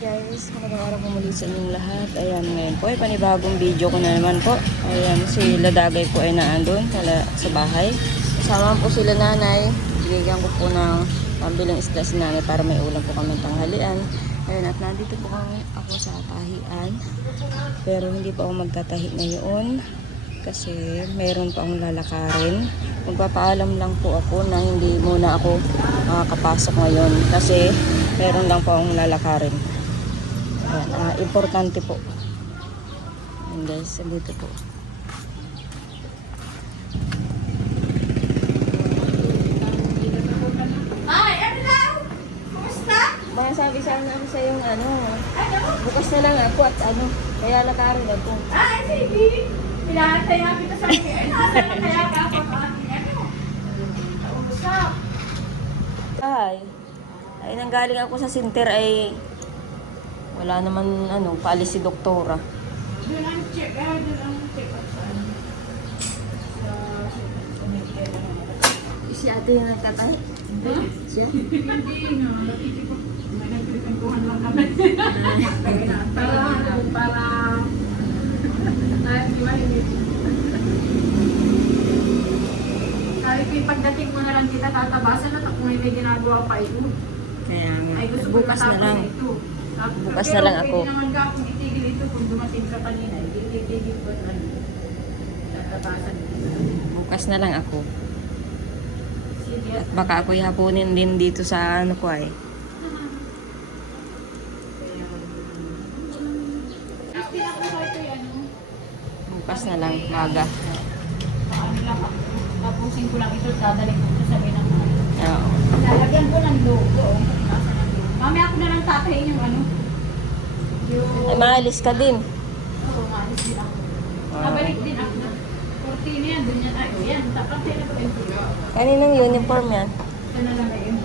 Guys, magandang araw po muli sa inyong lahat. Ayan, ngayon po ay panibagong video ko na naman po. Ayan, si Ladagay po ay naandun sa bahay. Kasama po sila nanay. Bigyan ko po ng pambilang isda si nanay para may ulam po kami tanghalian. Ayan, at nandito po ako sa tahian. Pero hindi pa ako magtatahi ngayon kasi meron pa akong lalakarin. Magpapaalam lang po ako na hindi muna ako makakapasok ngayon kasi meron lang po akong lalakarin. Ayan, importante po. Ayan guys, dito po. Ay, ano daw? Kumusta? Baka sabi sana ako sa yung bukas na lang ako at kaya lakarin ako. Ay, sige. Pinatay namin ito sa akin. Ay, nasa lang kaya ka ako sa akin. Kausap. Ay, nanggaling ako sa center ay wala naman paalis si doktora. Doon ang check. Doon ang check up sa Si ate yung nagtatahi. Siya? Hindi nga. May nagpipintuhan lang kami. Para... Ay, di ba hindi? Sabi ko, pagdating mo na lang kita tatabasan at kung may ginagawa pa ito. Kaya nga. Ay, gusto ko Bukas na matapos lang. na ito. Bukas na lang ako. Pero pwede naman ka kung itigil ito kung dumating ka kanina. Itigil ko na tatabasan. Bukas na lang ako. Sige. At baka ako'y hapunin din dito sa ko ay. Bukas na lang, maga. Tapusin ko lang ito, dadalik ko ito sa binang. Oo. Lalagyan ko ng logo. Mamaya ako na lang tatayin yung Ay, maalis ka din. Oo, maalis din ako. Nabalik din ako. Cortina yan, dun yan. Ay, yan. Tapat yan ako. Kaninang uniform yan? Ito na lang ngayon.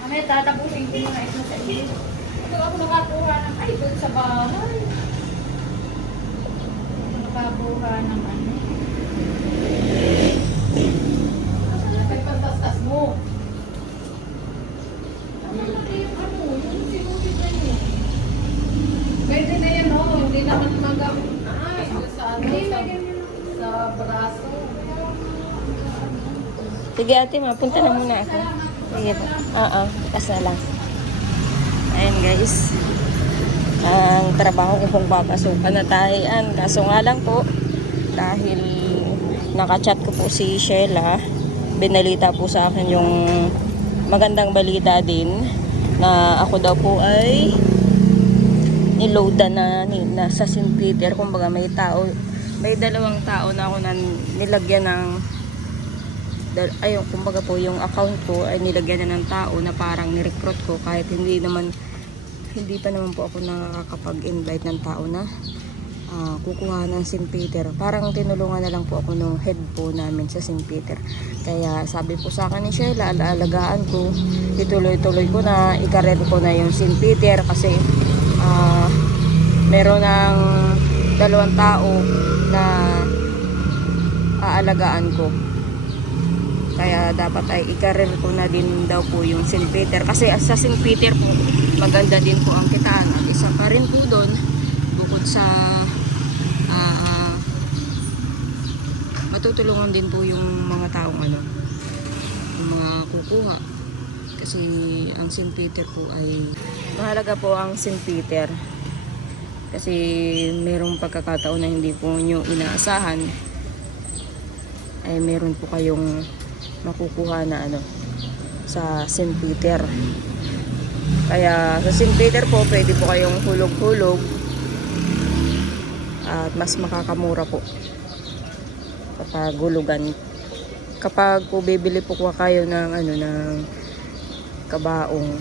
Mamaya tatapusin ko muna ito sa iyo. Ito ako nakakuha ng, ay, doon sa bahay. Nakakuha ng Pagpagtastas mo. Pwede na yan, oh. Hindi naman magamit. Ay, sa braso. Sige ate, mapunta na muna ako. Sige po. Oo, bukas na lang. Ayan guys. Ang trabaho ko pong papasukan na tahian. Kaso nga lang po, dahil nakachat ko po si Sheila, binalita po sa akin yung magandang balita din na ako daw po ay niloadan na sa St. Peter. Kumbaga may dalawang tao na ako na nilagyan ng kumbaga po yung account ko ay nilagyan na ng tao na parang ni-recruit ko kahit hindi pa naman po ako nakakapag-invite ng tao na kukuha ng St. Peter. Parang tinulungan na lang po ako nung head po namin sa St. Peter. Kaya sabi po sa akin ni Sheila, alagaan ko, ituloy-tuloy ko na, ikared ko na yung St. Peter kasi meron ng dalawang tao na aalagaan ko. Kaya dapat ay ikarir ko na din daw po yung St. Peter. Kasi sa St. Peter po, maganda din po ang kitaan. At isa pa rin po doon, bukod sa matutulungan din po yung mga taong yung mga kukuha. Kasi ang St. Peter po ay mahalaga po ang St. Peter. Kasi merong pagkakataon na hindi po nyo inaasahan ay meron po kayong makukuha na sa St. Peter. Kaya sa St. Peter po pwede po kayong hulog-hulog at mas makakamura po kapag hulugan. Kapag po bibili po kayo ng ng kabaong,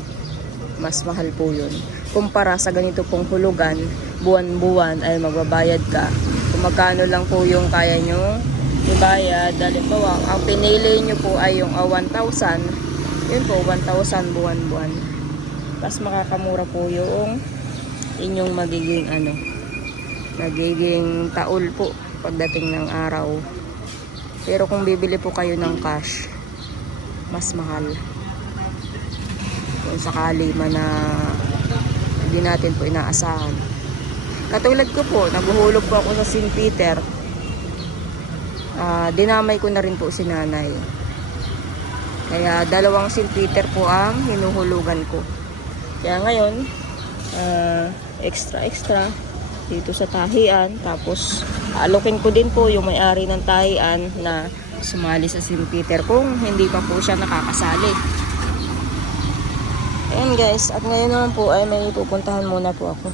mas mahal po yun kumpara sa ganito pong hulugan. Buwan-buwan ay magbabayad ka kung magkano lang po yung kaya nyo ibayad. Halimbawa, ang pinili nyo po ay yung 1,000, yun po 1,000 buwan-buwan. Mas makakamura po yung inyong magiging magiging taol po pagdating ng araw. Pero kung bibili po kayo ng cash, mas mahal. Kung sakali man na di natin po inaasahan. Katulad ko po, naguhulog po ako sa St. Peter. Dinamay ko na rin po si nanay. Kaya 2 St. Peter po ang hinuhulugan ko. Kaya ngayon, extra dito sa tahian. Tapos alokin ko din po yung may-ari ng tahian na sumali sa St. Peter kung hindi pa po siya nakakasali. Ayan guys, at ngayon naman po ay may pupuntahan muna po ako.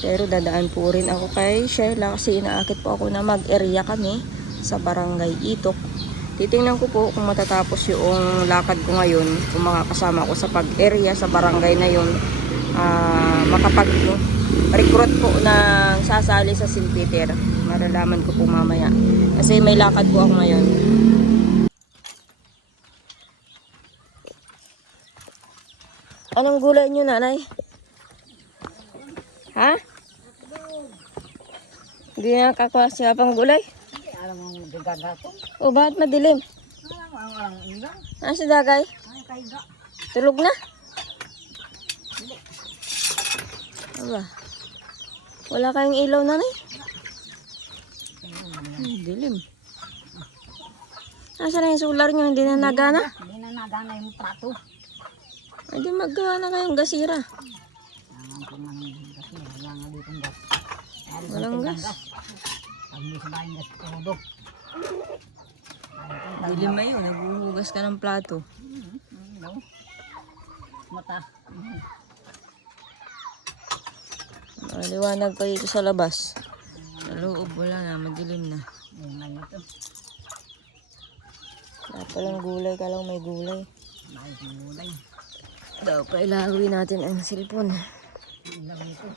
Pero dadaan po rin ako kay Sheila kasi inaakit po ako na mag-area kami sa Barangay Itok. Titingnan ko po kung matatapos yung lakad ko ngayon, kung makakasama ko sa pag-area sa barangay na yun, makapag-recruit po ng sasali sa St. Peter. Malalaman ko po mamaya. Kasi may lakad po ako ngayon. Anong gulay nyo, nanay? Ha? Hindi na kakuha siya pang gulay? Hindi, alam mo ang gagato. O, bakit madilim? Ang ilang. Ah, si Dagay? Ay, kaiga. Tulog na? Aba. Wala kayong ilaw, nanay? Dilim. Nasaan na yung solar nyo? Hindi na nagana? Hindi na nagana yung prato. Ay, di magana kayong gasira. Wala nga dito gas. Walang gas. Pag hindi sa bayan gas, turudok. Dilim na yun. Naghuhugas ka ng plato. Mata. Liwanag pa dito sa labas. Sa loob, wala na. Madilim na. Ayun na ito. Wala palang gulay. Kalang may gulay. Bakit yung gulay? Daw pa ilagawin natin ang cellphone. Ilaw ito.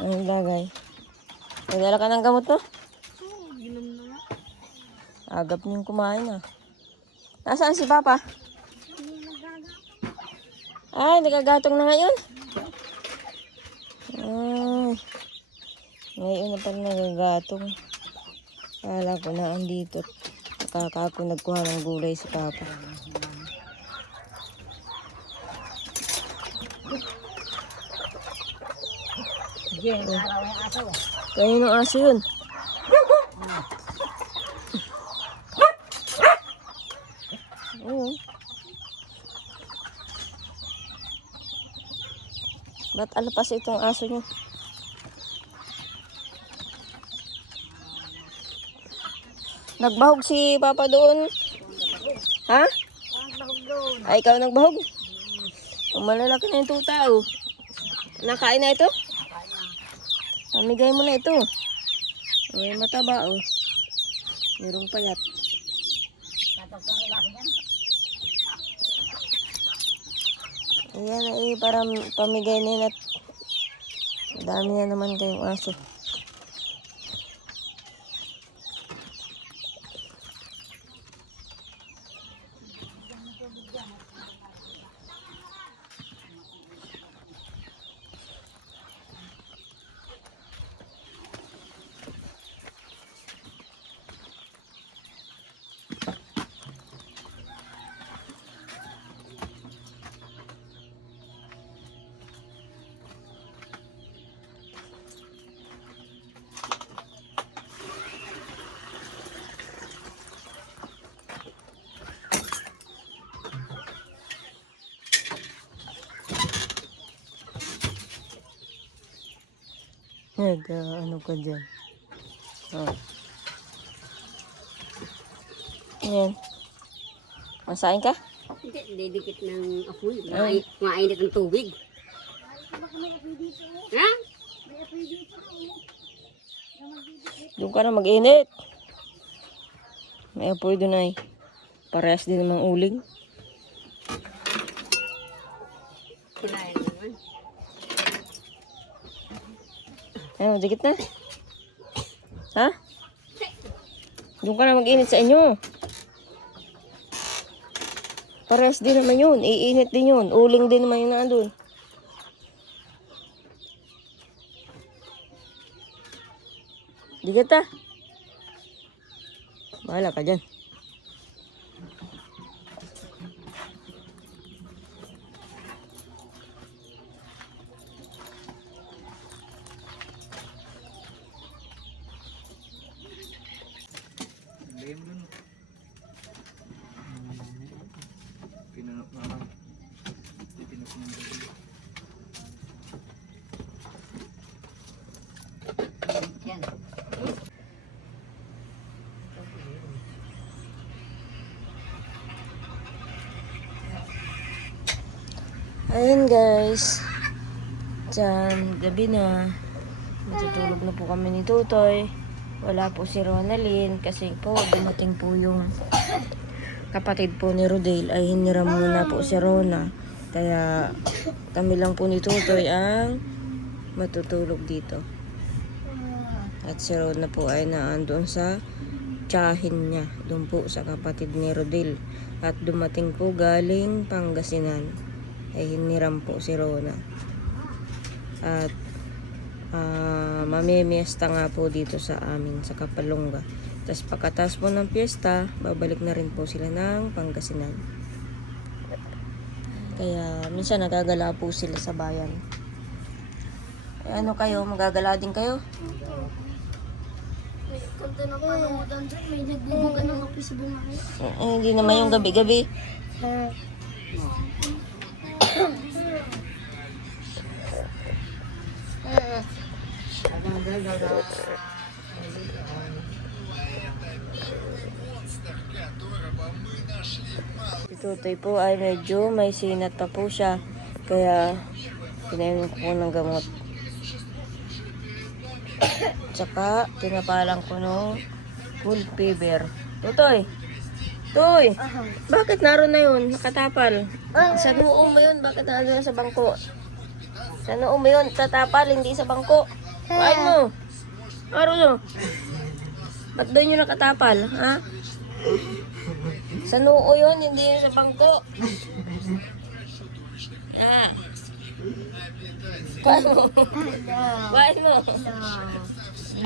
Ang bagay. Nagdala ka ng gamot to? Ginom na nga. Agap niyong kumain ah. Nasaan si Papa? Ay, nagagatong na ngayon. Ay, ngayon na pala nagagatong. Kala ko na andito. Nakaka ako nagkuha ng gulay si Papa. Sige, araw yung aso. Kaya ng aso yun. Oo. Ba't alapas itong aso niyo? Nagbahog si Papa doon. Ha? Ay, ikaw nagbahog? Malalaki na yung tuta, oh. Nakain na ito? Pamigay mo na ito. May mataba, oh. Merong payat. Tatagpang lalaki yan. Ayan, para pamigay nila. Dami na naman kayong aso. Ano ka dyan? Oh. Ayan. Masain ka? Hindi, didikit ng apoy. Mainit ang tubig. Ha? Doon ka na mag-init. May apoy doon ay. Parehas din namang uling. Kinain naman. Ano, dikit na? Ha? Doon ka na mag-init sa inyo. Parehas din naman yun. Iinit din yun. Uling din naman yun na doon. Dikit na. Bahala ka dyan. Ayun guys. Diyan, gabi na. Matutulog na po kami ni Tutoy. Wala po si Ronalyn kasi po dumating po yung kapatid po ni Rodale ay hiniram muna po si Rona. Kaya kami lang po ni Tutoy ang matutulog dito. At si Rona po ay naandun sa tiyahin niya. Doon po sa kapatid ni Rodale. At dumating po galing Pangasinan. Ay hiniram po si Rona. At mamimiesta nga po dito sa amin sa Kapalonga. Tapos pagkatapos po ng piyesta, babalik na rin po sila ng Pangasinan. Kaya minsan nagagala po sila sa bayan. Ano kayo? Magagala din kayo? May konti na panonodan dyan. May nagbubuga ng kape sa bumahay. Hindi naman yung gabi-gabi. Si Tutoy po ay medyo may sinat pa po siya. Kaya pinainom ko po ng gamot. Tsaka tinapalan ko ng full fever. Tutoy! Toy! Bakit naroon na yun? Nakatapal. Sa noo mo yun? Bakit naroon sa bangko? Sa noo mo yun? Tatapal, hindi sa bangko. Kain mo. Naroon mo. Ba't doon yun nakatapal? Ha? Sa noo yun, hindi yun sa bangko. Ah. Kain mo. Kain mo.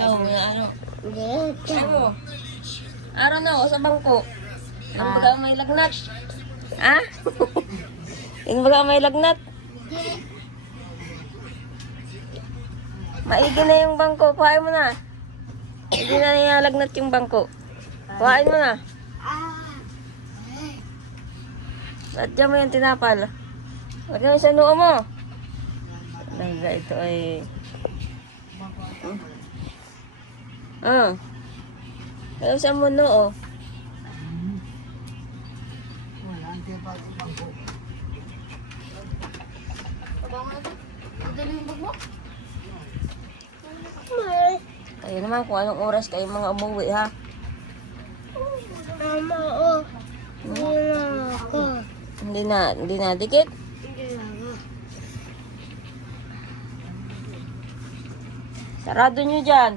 Ano? Kain mo. Araw na sa bangko. Yung baga may lagnat. Ha? Yung baga may lagnat. Maigi na yung bangko. Kuhain mo na. Hindi na nilalagnat yung bangko. Kuhain mo na. Sadya mo yung tinapal. Lagyan mo sa noo mo. Talaga ito ay... Lagyan sa mo noo. Kayo naman kung anong oras kayo mga umuwi ha. Mama, oh. Hindi na ako. Hindi na dikit. Hindi na ako. Sarado nyo dyan.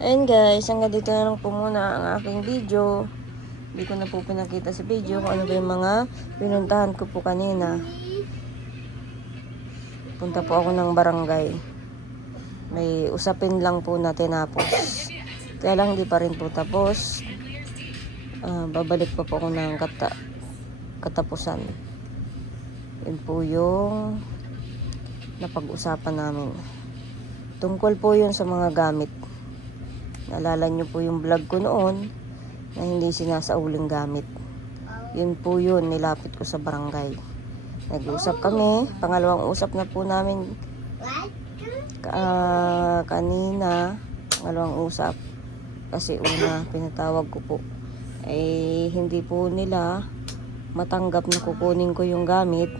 Ayun guys, hanggang dito na lang po muna ang aking video. Hindi ko na po pinakita sa video kung ano ba yung mga pinuntahan ko po kanina. Punta po ako ng barangay. May usapin lang po na tinapos. Kaya lang hindi pa rin po tapos. Babalik pa po ako ng katapusan. Yun po yung napag-usapan namin. Tungkol po yun sa mga gamit. Naalala nyo po yung vlog ko noon na hindi sinasauling gamit. Yun po yun, nilapit ko sa barangay. Nag-usap kami, pangalawang usap na po namin kanina, pangalawang usap. Kasi una, pinatawag ko po. Hindi po nila matanggap na kukunin ko yung gamit.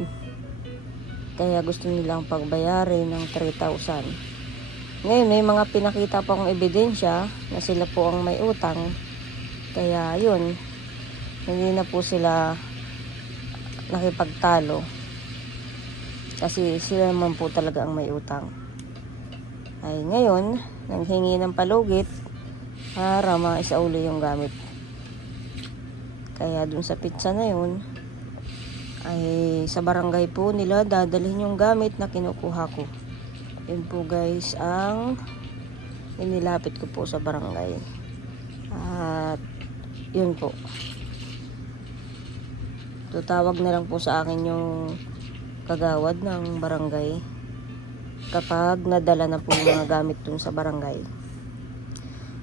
Kaya gusto nilang pagbayarin ng 3,000. Ngayon, may mga pinakita pang ebidensya na sila po ang may utang. Kaya yun, hindi na po sila nakipagtalo. Kasi sila naman po talaga ang may utang. Ay ngayon, nanghingi ng palugit para maisauli yung gamit. Kaya dun sa pizza na yun, ay sa barangay po nila dadalhin yung gamit na kinukuha ko. Yun po guys ang inilapit ko po sa barangay. At yun po. Tutawag na lang po sa akin yung kagawad ng barangay kapag nadala na po yung mga gamit dun sa barangay.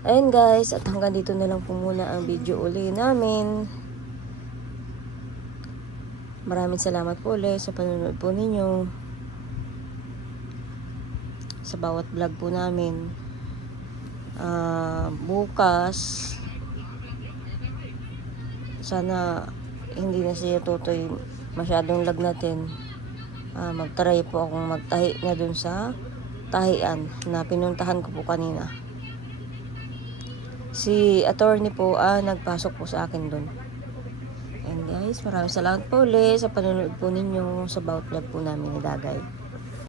Ayun guys, at hanggang dito na lang po muna ang video uli namin. Maraming salamat po ulit sa panonood po ninyo sa bawat vlog po namin. Bukas sana hindi na siya tutoy masyadong lagnatin, magtry po akong magtahi na dun sa tahian na pinuntahan ko po kanina. Si attorney po nagpasok po sa akin dun. And guys, maraming salamat po ulit sa panonood po ninyo sa bawat vlog po namin ni Dagay.